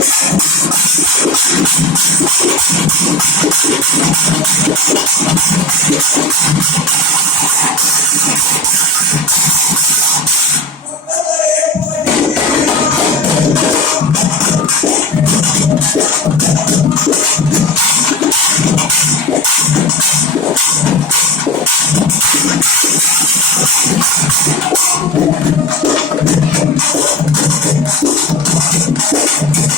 Thank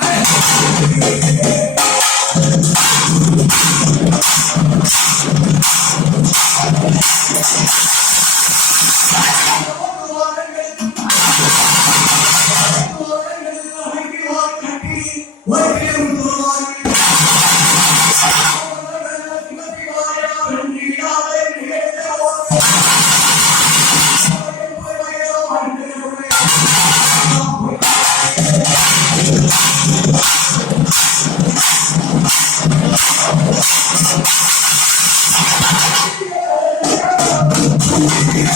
Thank you. you